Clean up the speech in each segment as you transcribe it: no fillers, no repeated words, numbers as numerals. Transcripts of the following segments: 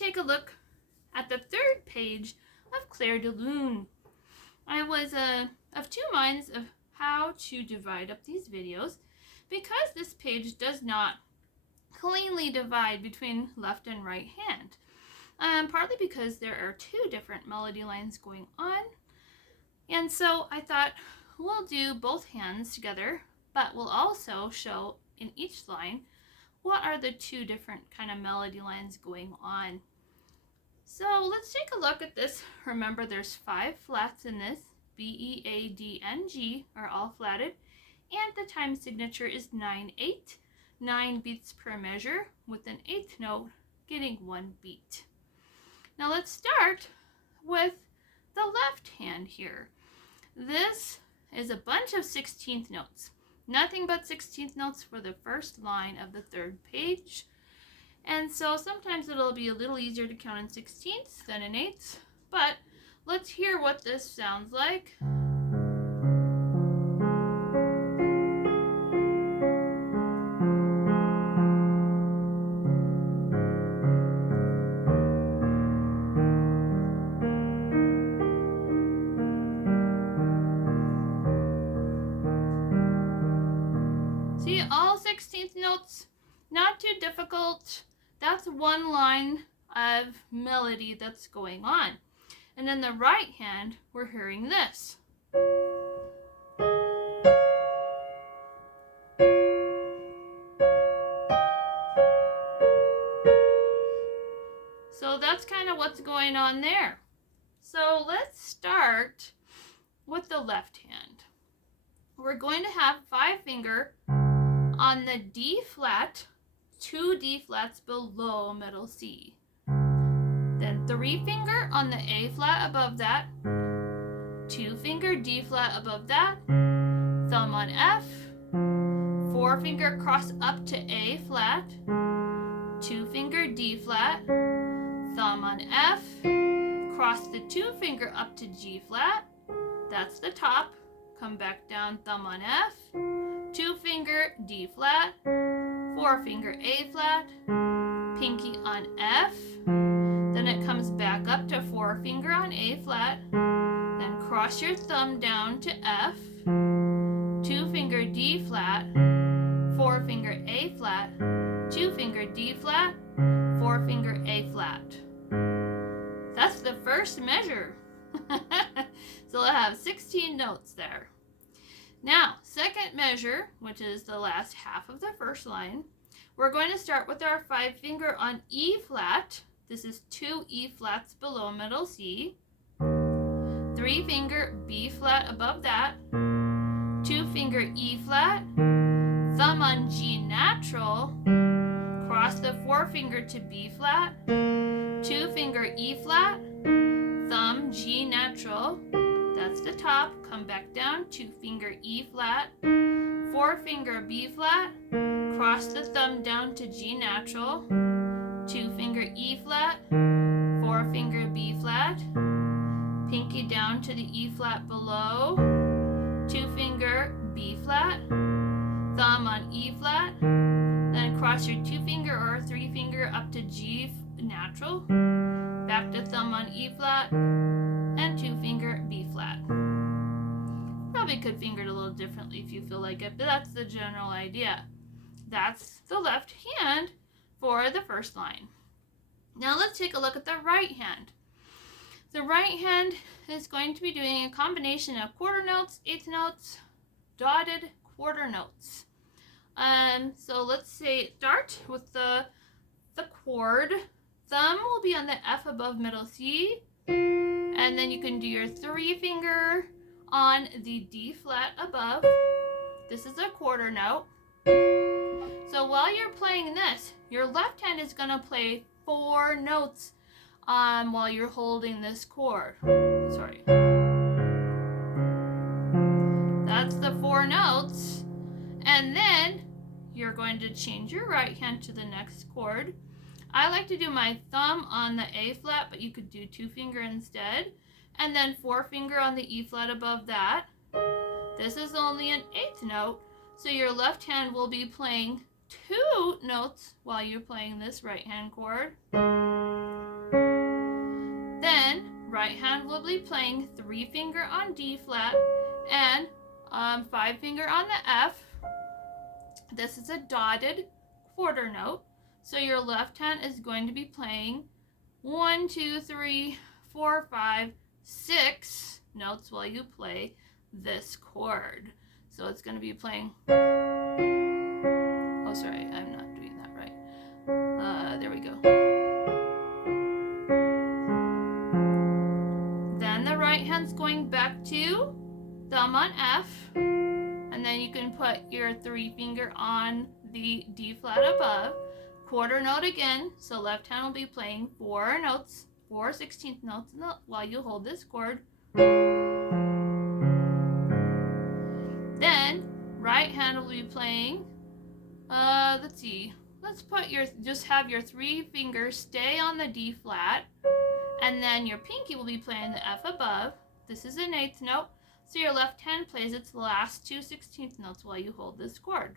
take a look at the third page of Claire de Lune. I was of two minds of how to divide up these videos because this page does not cleanly divide between left and right hand. Partly because there are two different melody lines going on, and so I thought we'll do both hands together, but we'll also show in each line what are the two different kind of melody lines going on. So let's take a look at this. Remember, there's 5 flats in this. B, E, A, D, and G are all flatted, and the time signature is 9/8, 9 beats per measure, with an 8th note getting 1 beat. Now let's start with the left hand here. This is a bunch of 16th notes. Nothing but 16th notes for the first line of the third page. And so sometimes it'll be a little easier to count in 16ths than in 8ths, but let's hear what this sounds like. See, all 16th notes, not too difficult. That's one line of melody that's going on. And then the right hand, we're hearing this. So that's kind of what's going on there. So let's start with the left hand. We're going to have 5-finger on the D flat, 2 D flats below middle C. Then 3-finger on the A flat above that, 2-finger D flat above that, thumb on F, 4-finger cross up to A flat, 2-finger D flat, thumb on F, cross the 2-finger up to G flat, that's the top, come back down, thumb on F, 2-finger D flat, 4-finger A flat, pinky on F, then it comes back up to 4-finger on A flat, then cross your thumb down to F, 2-finger D flat, 4-finger A flat, 2-finger D flat, 4-finger A flat. That's the first measure. So I have 16 notes there. Now, second measure, which is the last half of the first line, we're going to start with our 5-finger on E flat. This is 2 E flats below middle C. 3-finger B flat above that. 2-finger E flat. Thumb on G natural. Cross the 4-finger to B flat. 2-finger E flat. Thumb G natural. That's the top. Come back down. 2-finger E flat. 4-finger B flat. Cross the thumb down to G natural. 2-finger E flat. 4-finger B flat. Pinky down to the E flat below. 2-finger B flat. Thumb on E flat. Then cross your 2-finger or 3-finger up to G natural. Back to thumb on E flat. And 2-finger B flat. Probably could finger it a little differently if you feel like it, but that's the general idea. That's the left hand for the first line. Now let's take a look at the right hand. The right hand is going to be doing a combination of quarter notes, eighth notes, dotted quarter notes. So let's say start with the chord. Thumb will be on the F above middle C, and then you can do your 3-finger on the D flat above. This is a quarter note. So while you're playing this, your left hand is going to play 4 notes while you're holding this chord. Sorry. That's the 4 notes. And then you're going to change your right hand to the next chord. I like to do my thumb on the A flat, but you could do 2-finger instead. And then 4-finger on the E flat above that. This is only an 8th note, so your left hand will be playing 2 notes while you're playing this right hand chord. right hand will be playing 3 finger on D flat and 5 finger on the F. This is a dotted quarter note. So your left hand is going to be playing 1, 2, 3, 4, 5, 6 notes while you play this chord. So it's going to be playing, oh sorry, I'm not doing that right. There we go. Then the right hand's going back to thumb on F, and then you can put your 3 finger on the D flat above. Quarter note again, so left hand will be playing 4 notes, 4 16th notes while you hold this chord. Then right hand will be playing, let's see, let's put just have your 3 fingers stay on the D flat, and then your pinky will be playing the F above. This is an 8th note, so your left hand plays its last 2 16th notes while you hold this chord.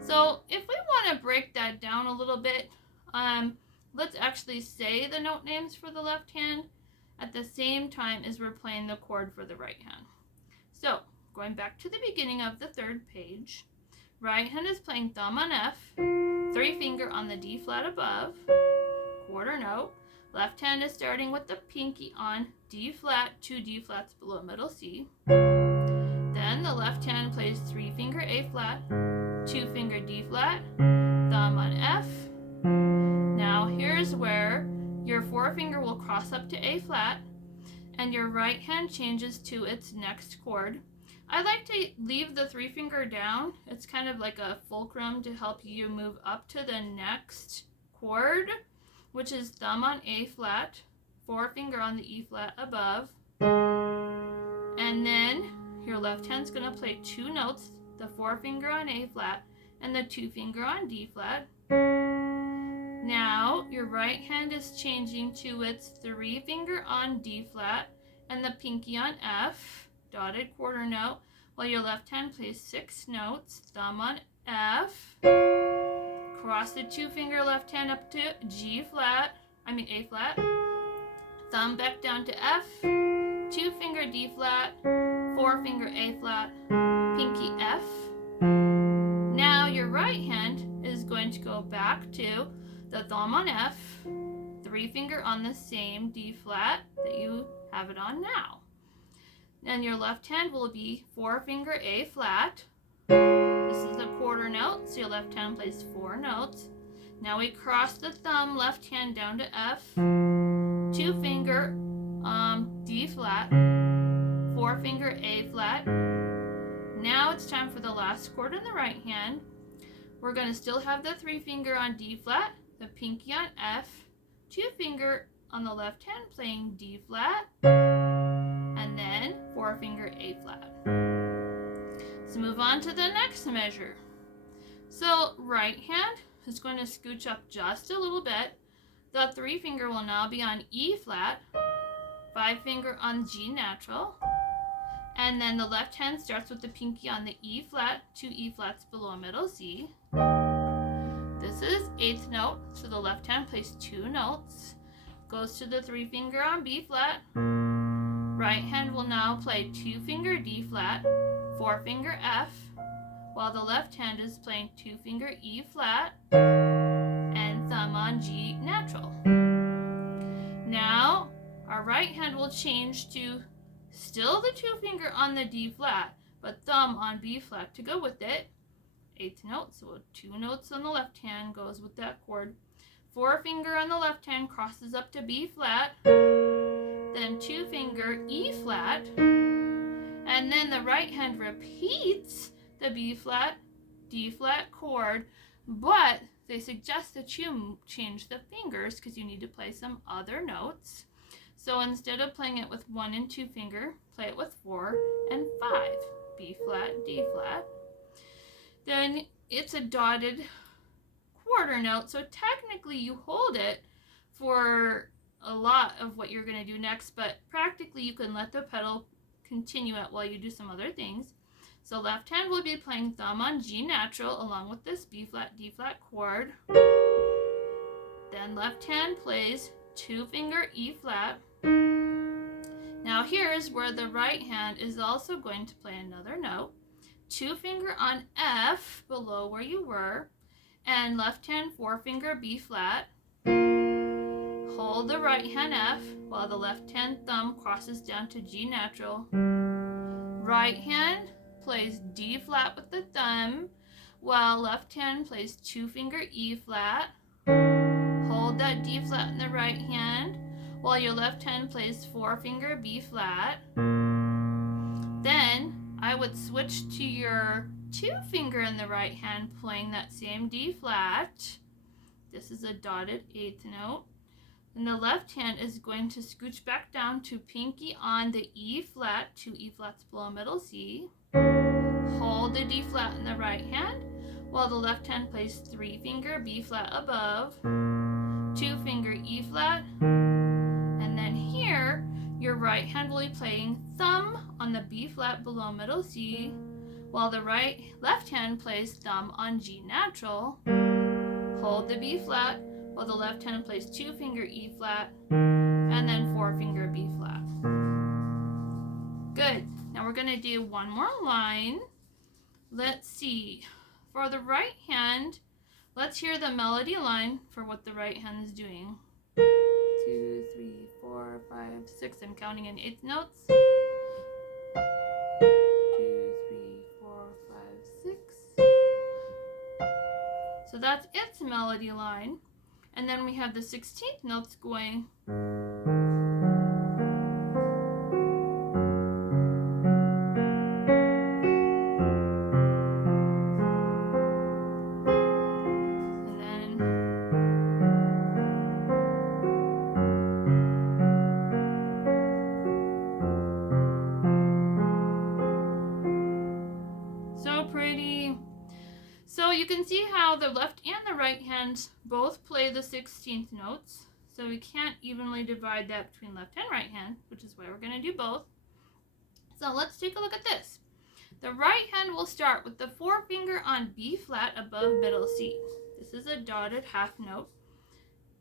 So if we want to break that down a little bit, let's actually say the note names for the left hand at the same time as we're playing the chord for the right hand. So going back to the beginning of the 3rd page, right hand is playing thumb on F, 3 finger on the D flat above, quarter note. Left hand is starting with the pinky on D flat, 2 D flats below middle C. Then the left hand plays 3 finger A flat, 2 finger D flat, thumb on F. Now here's where your 4 finger will cross up to A flat and your right hand changes to its next chord. I like to leave the 3 finger down. It's kind of like a fulcrum to help you move up to the next chord, which is thumb on A flat, 4 finger on the E flat above. And then your left hand's gonna play 2 notes, the 4 finger on A flat and the 2 finger on D flat. Now your right hand is changing to its 3 finger on D flat and the pinky on F, dotted quarter note, while your left hand plays 6 notes, thumb on F, cross the 2 finger left hand up to A flat, thumb back down to F, 2 finger D flat, 4 finger A flat, pinky F. Now your right hand is going to go back to the thumb on F, 3 finger on the same D flat that you have it on now. Then your left hand will be 4 finger A flat. This is the quarter note, so your left hand plays 4 notes. Now we cross the thumb left hand down to F, 2 finger D flat, 4 finger A flat. Now it's time for the last chord in the right hand. We're going to still have the 3 finger on D flat, the pinky on F, 2 finger on the left hand playing D flat, and then 4 finger A flat. So move on to the next measure. So right hand is going to scooch up just a little bit. The 3 finger will now be on E flat, 5 finger on G natural, and then the left hand starts with the pinky on the E flat, 2 E flats below middle C. This is 8th note, so the left hand plays 2 notes, goes to the 3 finger on B flat. Right hand will now play 2 finger D flat, 4 finger F, while the left hand is playing 2 finger E flat and thumb on G natural. Now our right hand will change to still the 2 finger on the D flat, but thumb on B flat to go with it. 8th note, so 2 notes on the left hand goes with that chord. 4 finger on the left hand crosses up to B flat, then 2 finger E flat, and then the right hand repeats the B flat, D flat chord, but they suggest that you change the fingers because you need to play some other notes. So instead of playing it with 1 and 2 finger, play it with 4 and 5, B flat, D flat. Then it's a dotted quarter note, so technically you hold it for a lot of what you're going to do next, but practically you can let the pedal continue it while you do some other things. So left hand will be playing thumb on G natural along with this B flat, D flat chord. Then left hand plays 2-finger E flat. Now here's where the right hand is also going to play another note. 2-finger on F below where you were, and left hand 4-finger B flat. Hold the right hand F while the left hand thumb crosses down to G natural. Right hand plays D flat with the thumb, while left hand plays 2-finger E flat. Hold that D flat in the right hand while your left hand plays 4-finger B flat. Then I would switch to your 2-finger in the right hand playing that same D flat. This is a dotted 8th note. And the left hand is going to scooch back down to pinky on the E flat, 2 E flats below middle C. Hold the D flat in the right hand while the left hand plays 3-finger B flat above, 2-finger E flat, and then here your right hand will be playing thumb on the B flat below middle C, while the left hand plays thumb on G natural. Hold the B flat while the left hand plays 2-finger E flat, and then 4-finger B flat. Good. Now we're going to do one more line. Let's see. For the right hand, let's hear the melody line for what the right hand is doing. 2, 3, 4, 5, 6. I'm counting in 8th notes. 2, 3, 4, 5, 6. So that's its melody line. And then we have the 16th notes going. And then so pretty. So you can see how the left and the right hands both play the 16th notes. So we can't evenly divide that between left and right hand, which is why we're going to do both. So let's take a look at this. The right hand will start with the 4-finger on B flat above middle C. This is a dotted half note.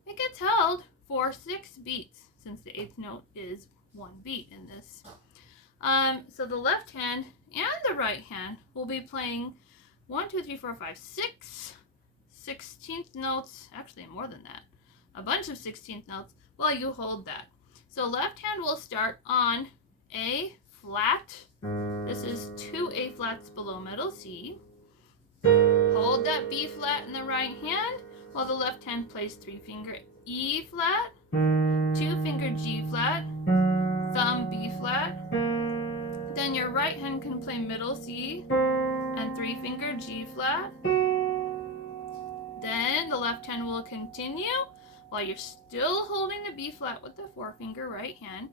It gets held for 6 beats, since the 8th note is 1 beat in this. So the left hand and the right hand will be playing 1, 2, 3, 4, 5, 6 16th notes, actually more than that, a bunch of 16th notes while you hold that. So left hand will start on A flat. This is 2 A flats below middle C. Hold that B flat in the right hand while the left hand plays 3-finger E flat, 2-finger G flat, thumb B flat. Then your right hand can play middle C and 3-finger G flat. Then the left hand will continue while you're still holding the B flat with the 4-finger right hand.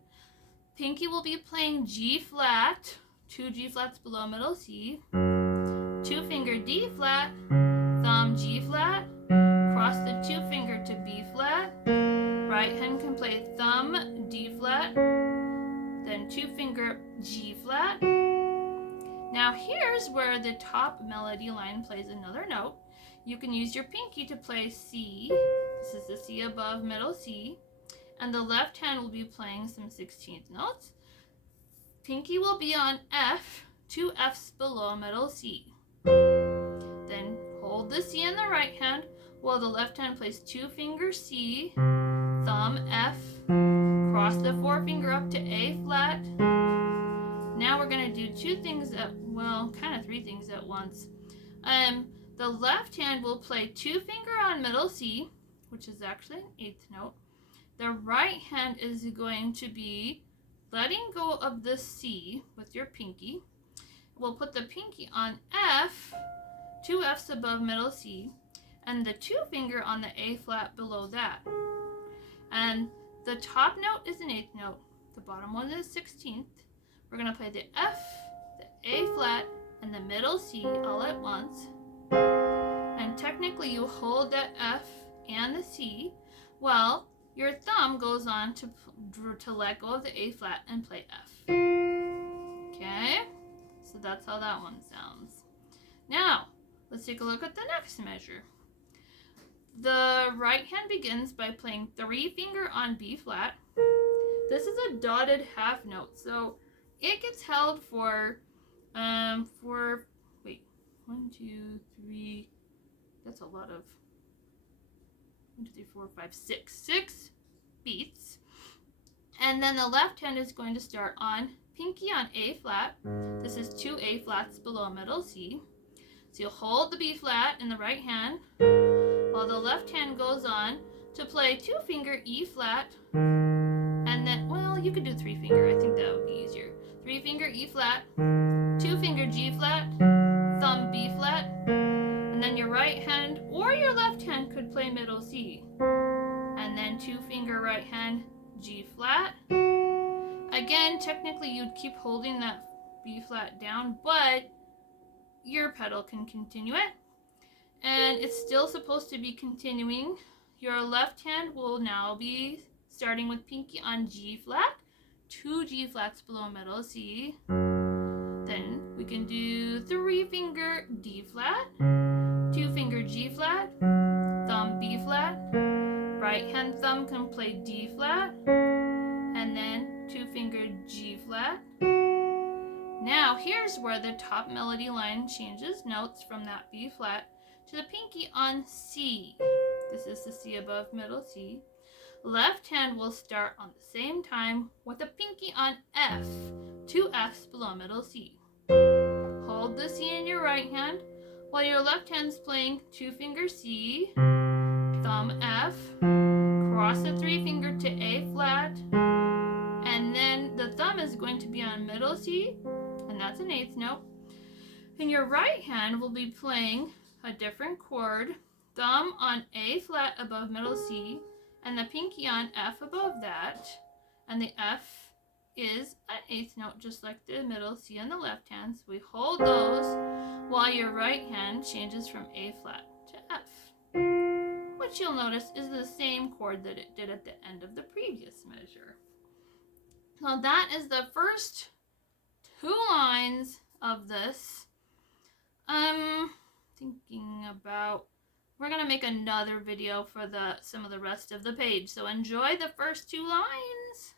Pinky will be playing G flat, 2 G flats below middle C, 2-finger D flat, thumb G flat, cross the 2-finger to B flat. Right hand can play thumb D flat, then 2-finger G flat. Now here's where the top melody line plays another note. You can use your pinky to play C. This is the C above middle C. And the left hand will be playing some 16th notes. Pinky will be on F, 2 Fs below middle C. Then hold the C in the right hand while the left hand plays 2-finger C, thumb F, cross the 4-finger up to A flat. Now we're going to do 3 things at once. The left hand will play 2-finger on middle C, which is actually an 8th note. The right hand is going to be letting go of the C with your pinky. We'll put the pinky on F, 2 Fs above middle C, and the 2-finger on the A flat below that. And the top note is an 8th note. The bottom one is 16th. We're going to play the F, the A flat, and the middle C all at once. And technically you hold that F and the C while your thumb goes on to let go of the A flat and play F. Okay? So that's how that one sounds. Now, let's take a look at the next measure. The right hand begins by playing 3-finger on B flat. This is a dotted half note, so it gets held for 1, 2, 3. That's a lot of 1, 2, 3, 4, 5, 6 beats. And then the left hand is going to start on pinky on A flat. This is 2 A flats below middle C. So you'll hold the B flat in the right hand while the left hand goes on to play 2-finger E flat. And then, well, you could do 3-finger. I think that would be easier. 3-finger E flat, 2-finger G flat, thumb B flat, and then your right hand or your left hand could play middle C. And then 2-finger right hand G flat. Again, technically you'd keep holding that B flat down, but your pedal can continue it. And it's still supposed to be continuing. Your left hand will now be starting with pinky on G flat, 2 G flats below middle C. Then we can do 3-finger D flat, 2-finger G flat, thumb B flat, right hand thumb can play D flat, and then 2-finger G flat. Now here's where the top melody line changes notes from that B flat to the pinky on C. This is the C above middle C. Left hand will start on the same time with a pinky on F, 2 Fs below middle C. Hold the C in your right hand while your left hand's playing 2-finger C, thumb F, cross the 3-finger to A flat, and then the thumb is going to be on middle C, and that's an 8th note. And your right hand will be playing a different chord, thumb on A flat above middle C, and the pinky on F above that, and the F is an 8th note just like the middle C on the left hand, so we hold those while your right hand changes from A flat to F, which you'll notice is the same chord that it did at the end of the previous measure. Now that is the first 2 lines of this. Thinking about, we're gonna make another video for some of the rest of the page, so enjoy the first 2 lines.